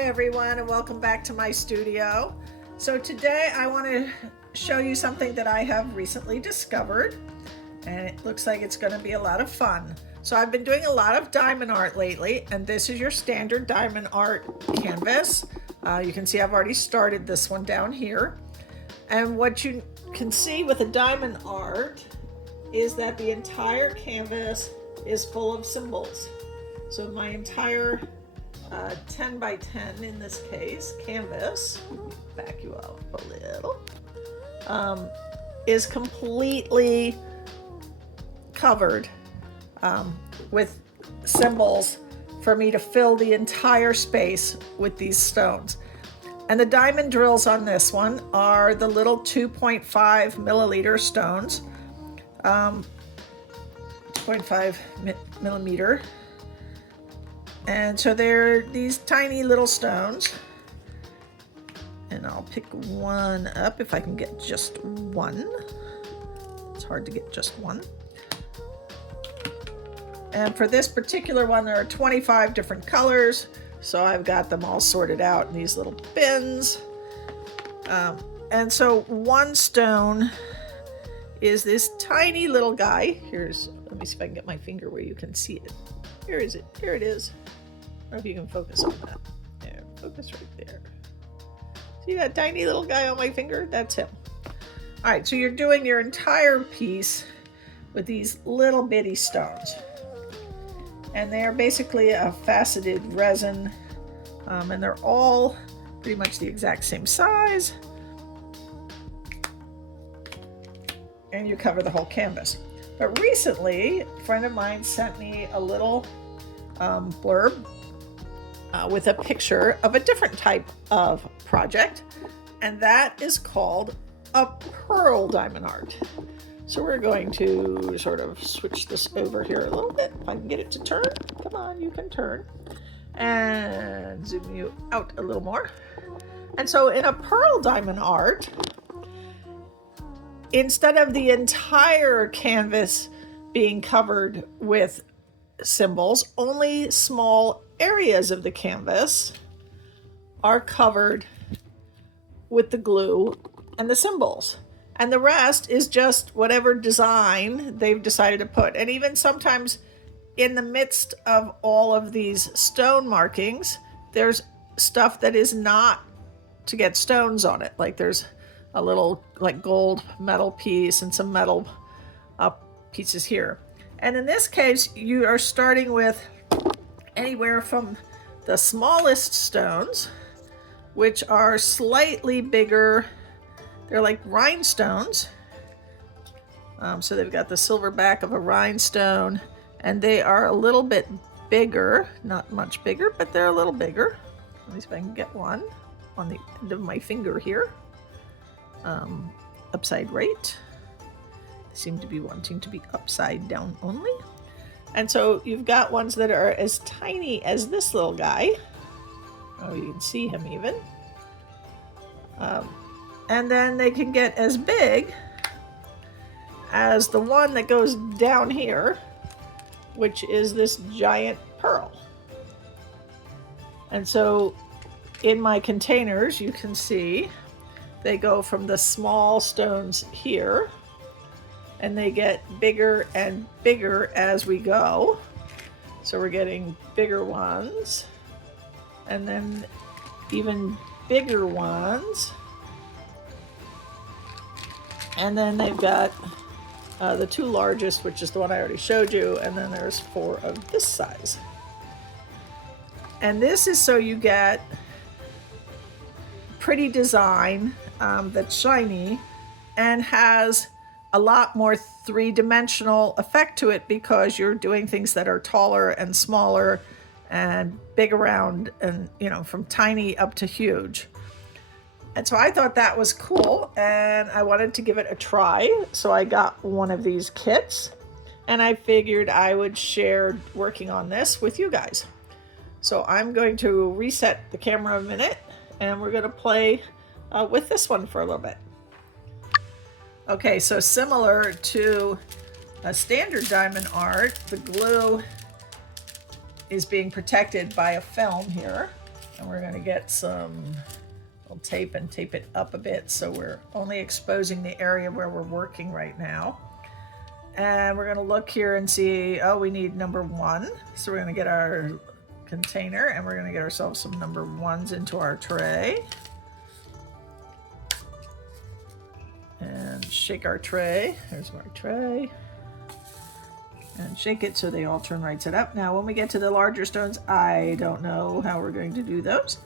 Everyone, and welcome back to my studio. So today I want to show you something that I have recently discovered, and it looks like it's going to be a lot of fun. So I've been doing a lot of diamond art lately, and this is your standard diamond art canvas. You can see I've already started this one down here, and what you can see with a diamond art is that the entire canvas is full of symbols. So my entire 10 by 10 in this case canvas, back you up a little, is completely covered with symbols for me to fill the entire space with these stones. And the diamond drills on this one are the little 2.5 milliliter stones, 2.5 millimeter. And so they're these tiny little stones, and I'll pick one up if I can get just one. It's hard to get just one. And for this particular one, there are 25 different colors, so I've got them all sorted out in these little bins. And so one stone is this tiny little guy. Let me see if I can get my finger where you can see it. Here is it. Here it is. I don't know if you can focus on that. There, focus right there. See that tiny little guy on my finger? That's him. All right, so you're doing your entire piece with these little bitty stones. And they're basically a faceted resin, and they're all pretty much the exact same size. And you cover the whole canvas. But recently, a friend of mine sent me a little blurb with a picture of a different type of project, and that is called a pearl diamond art. So we're going to sort of switch this over here a little bit, if I can get it to turn. Come on, you can turn. And zoom you out a little more. And so in a pearl diamond art, instead of the entire canvas being covered with symbols, only small areas of the canvas are covered with the glue and the symbols, and the rest is just whatever design they've decided to put. And even sometimes in the midst of all of these stone markings, there's stuff that is not to get stones on it, like there's a little like gold metal piece and some metal pieces here. And in this case, you are starting with anywhere from the smallest stones, which are slightly bigger. They're like rhinestones. So they've got the silver back of a rhinestone, and they are a little bit bigger, not much bigger, but they're a little bigger. Let me see if I can get one on the end of my finger here. Upside right. Seem to be wanting to be upside down only. And so you've got ones that are as tiny as this little guy. Oh, you can see him even. And then they can get as big as the one that goes down here, which is this giant pearl. And so in my containers, you can see they go from the small stones here, and they get bigger and bigger as we go. So we're getting bigger ones, and then even bigger ones. And then they've got the two largest, which is the one I already showed you, and then there's 4 of this size. And this is so you get pretty design that's shiny and has a lot more three-dimensional effect to it, because you're doing things that are taller and smaller and big around, and from tiny up to huge. And so I thought that was cool, and I wanted to give it a try. So I got one of these kits, and I figured I would share working on this with you guys. So I'm going to reset the camera a minute, and we're going to play with this one for a little bit. Okay, so similar to a standard diamond art, the glue is being protected by a film here, and we're going to get some tape and tape it up a bit so we're only exposing the area where we're working right now. And we're going to look here and see, oh, we need number 1. So we're going to get our container, and we're going to get ourselves some number 1s into our tray. And shake our tray. There's our tray. And shake it so they all turn right side up. Now when we get to the larger stones, I don't know how we're going to do those.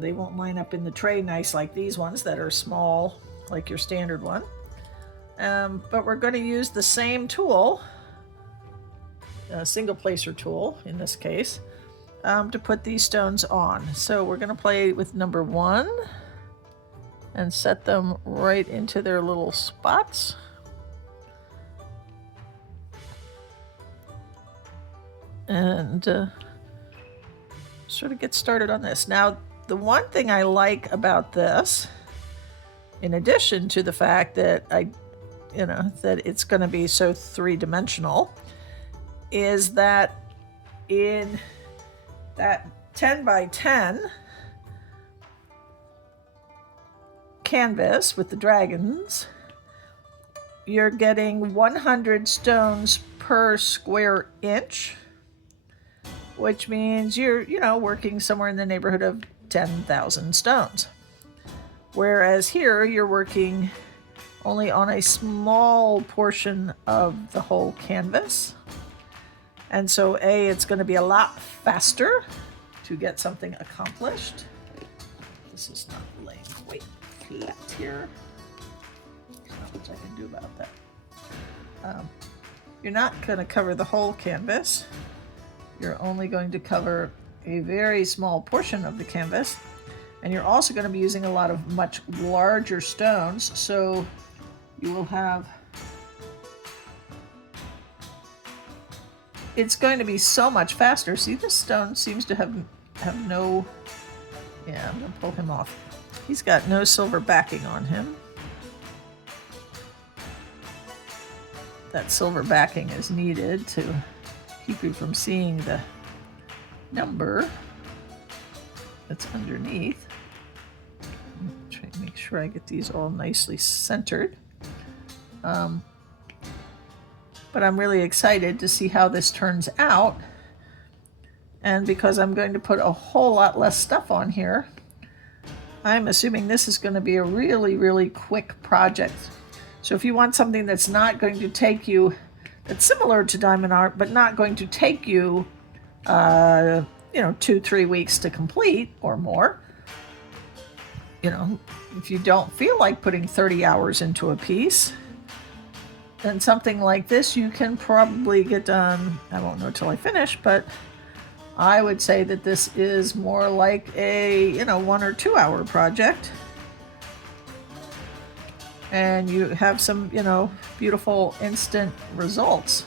They won't line up in the tray nice like these ones that are small, like your standard one. But we're going to use the same tool, a single placer tool in this case, to put these stones on. So we're going to play with number 1 and set them right into their little spots. And sort of get started on this. Now, the one thing I like about this, in addition to the fact that that it's going to be so three-dimensional, is that in that 10 by 10 canvas with the dragons, you're getting 100 stones per square inch, which means you're, working somewhere in the neighborhood of 10,000 stones. Whereas here, you're working only on a small portion of the whole canvas. And so it's going to be a lot faster to get something accomplished. This is not laying quite flat here. There's not much I can do about that. You're not going to cover the whole canvas. You're only going to cover a very small portion of the canvas. And you're also going to be using a lot of much larger stones. So you will have, it's going to be so much faster. See, this stone seems to have no, yeah, I'm going to pull him off. He's got no silver backing on him. That silver backing is needed to keep you from seeing the number that's underneath. Try to make sure I get these all nicely centered. But I'm really excited to see how this turns out. And because I'm going to put a whole lot less stuff on here, I'm assuming this is going to be a really, really quick project. So if you want something that's not going to take you, that's similar to diamond art, but not going to take you, 2-3 weeks to complete or more, if you don't feel like putting 30 hours into a piece, then something like this you can probably get done. I won't know till I finish, but I would say that this is more like a 1 or 2 hour project, and you have some beautiful instant results.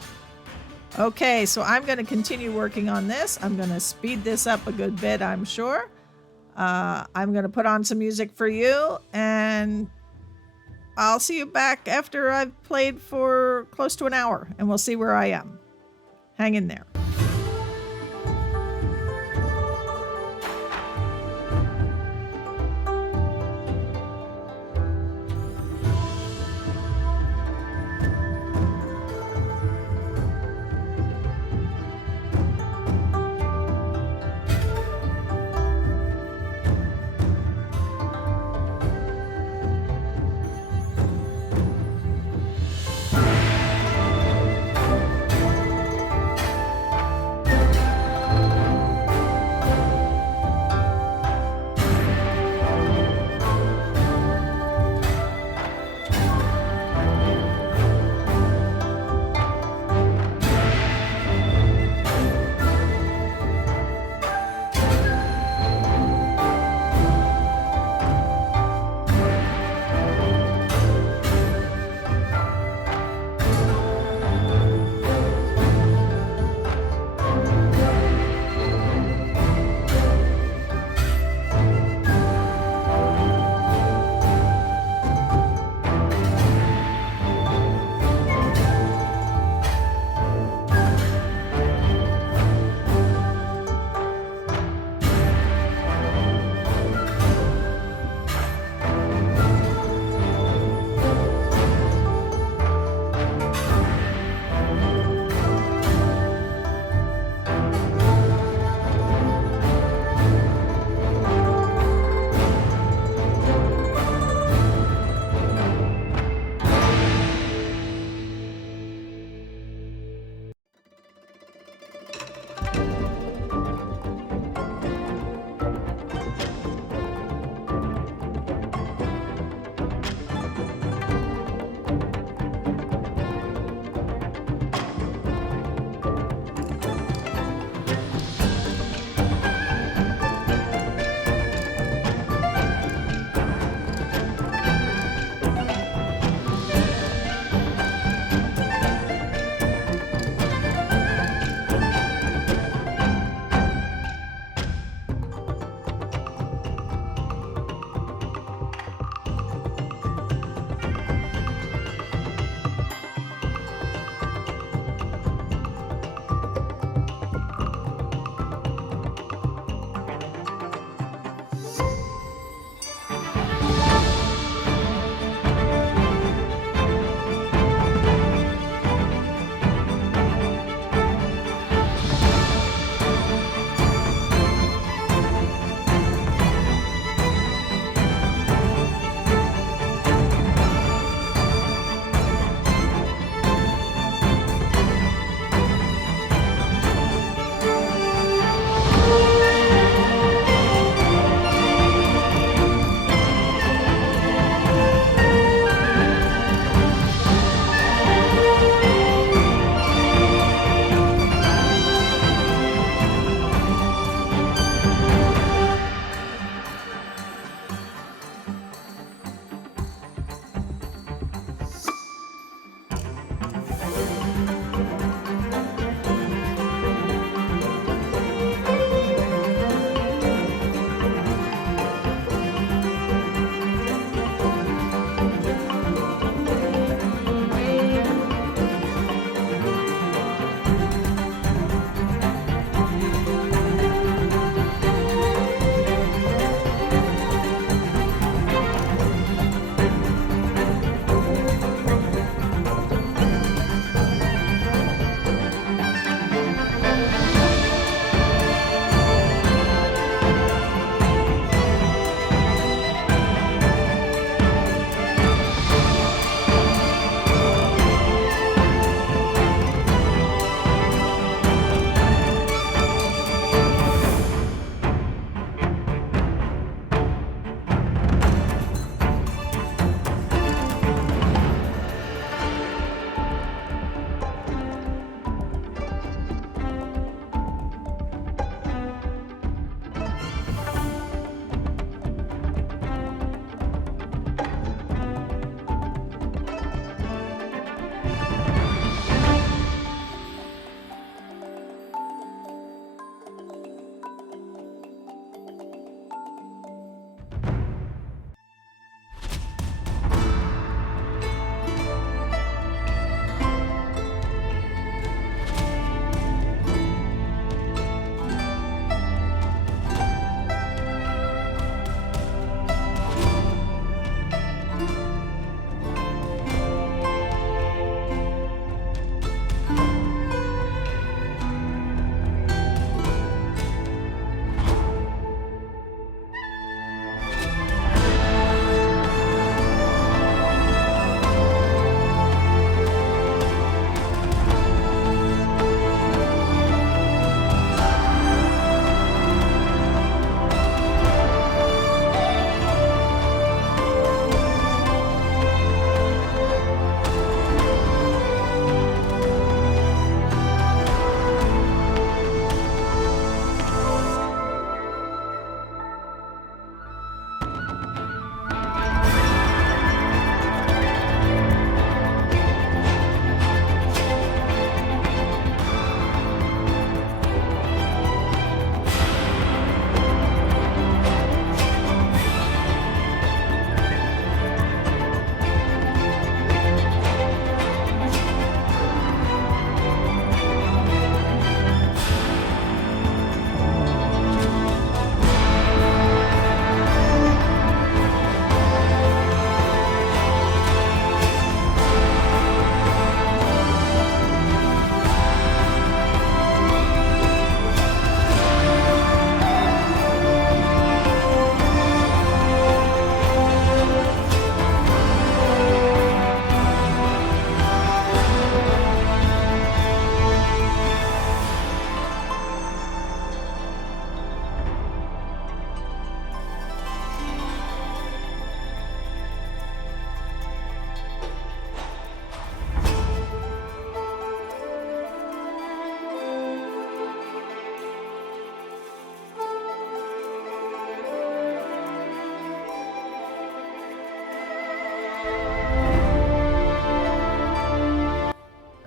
Okay, so I'm going to continue working on this. I'm going to speed this up a good bit, I'm sure. I'm going to put on some music for you, and I'll see you back after I've played for close to an hour, and we'll see where I am. Hang in there.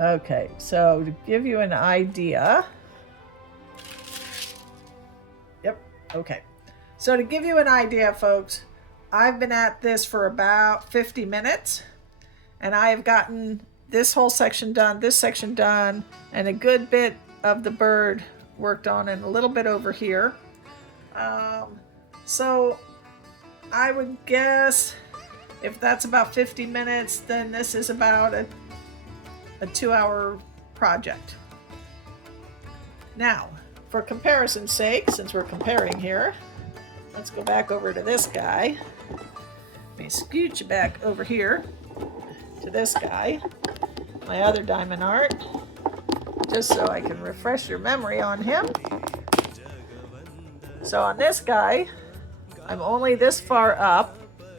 Okay, so to give you an idea. Yep, okay. So to give you an idea, folks, I've been at this for about 50 minutes, and I have gotten this whole section done, this section done, and a good bit of the bird worked on, and a little bit over here. So I would guess if that's about 50 minutes, then this is about a 2-hour project. Now, for comparison's sake, since we're comparing here, let's go back over to this guy. Let me scooch you back over here to this guy, my other diamond art, just so I can refresh your memory on him. So on this guy, I'm only this far up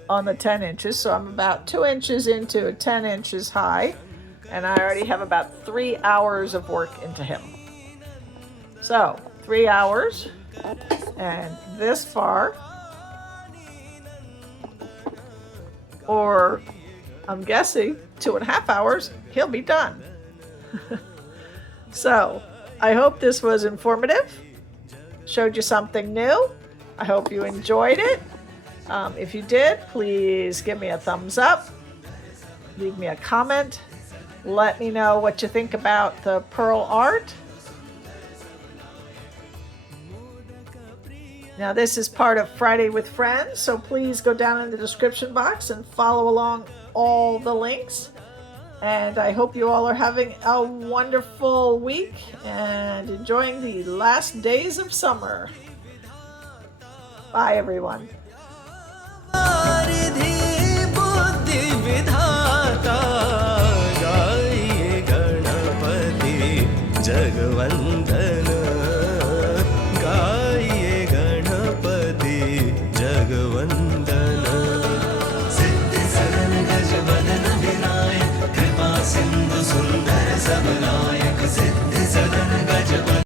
on the 10 inches, so I'm about 2 inches into a 10 inches high, and I already have about 3 hours of work into him. So 3 hours, and this far, or I'm guessing 2.5 hours, he'll be done. So I hope this was informative, showed you something new. I hope you enjoyed it. If you did, please give me a thumbs up, leave me a comment, let me know what you think about the pearl art. Now this is part of Friday with Friends, so please go down in the description box and follow along all the links. And I hope you all are having a wonderful week and enjoying the last days of summer. Bye, everyone.